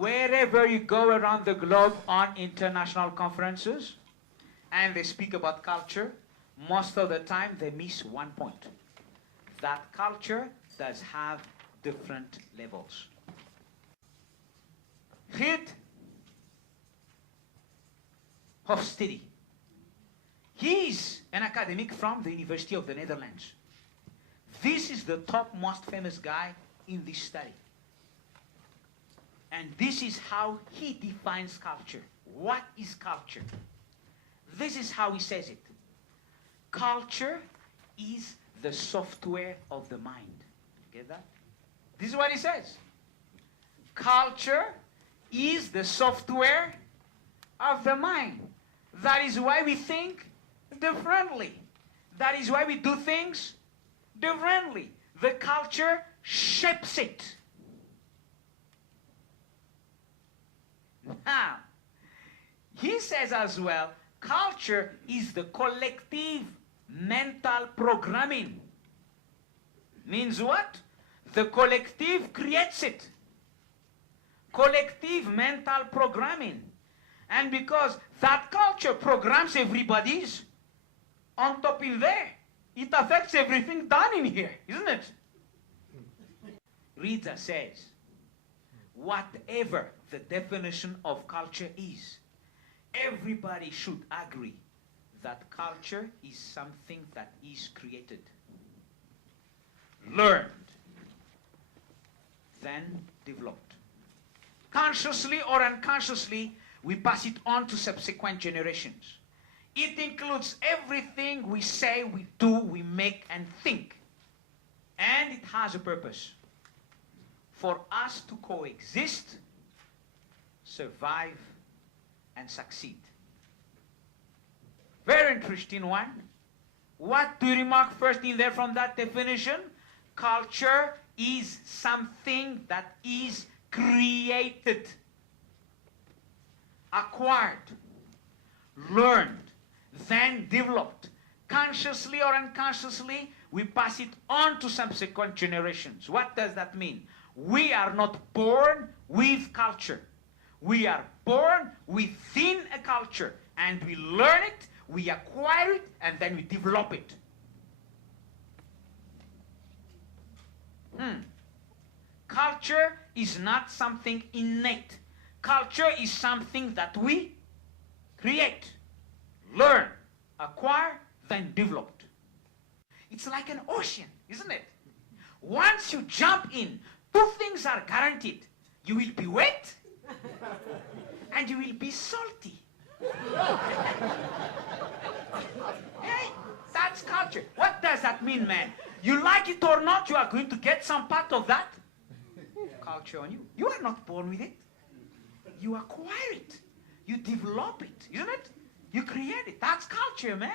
Wherever you go around the globe on international conferences and they speak about culture, most of the time they miss one point. That culture does have different levels. Geert Hofstede. He's an academic from the University of the Netherlands. This is the top most famous guy in this study. And this is how he defines culture. What is culture? This is how he says it. Culture is the software of the mind. Get that? This is what he says. Culture is the software of the mind. That is why we think differently. That is why we do things differently. The culture shapes it. Now, he says as well, culture is the collective mental programming. Means what? The collective creates it. Collective mental programming. And because that culture programs everybody's on top in there, it affects everything done in here, isn't it? Rija says, whatever the definition of culture is, everybody should agree that culture is something that is created, learned, then developed. Consciously or unconsciously, we pass it on to subsequent generations. It includes everything we say, we do, we make, and think. And it has a purpose. For us to coexist, survive, and succeed. Very interesting one. What do you remark first in there from that definition? Culture is something that is created, acquired, learned, then developed. Consciously or unconsciously, we pass it on to subsequent generations. What does that mean? We are not born with culture. We are born within a culture, and we learn it, we acquire it, and then we develop it. Culture is not something innate. Culture is something that we create, learn, acquire, then develop. It's like an ocean, isn't it? Once you jump in, two things are guaranteed. You will be wet and you will be salty. Hey, that's culture. What does that mean, man? You like it or not, you are going to get some part of that culture on you. You are not born with it. You acquire it. You develop it, isn't it? You create it. That's culture, man.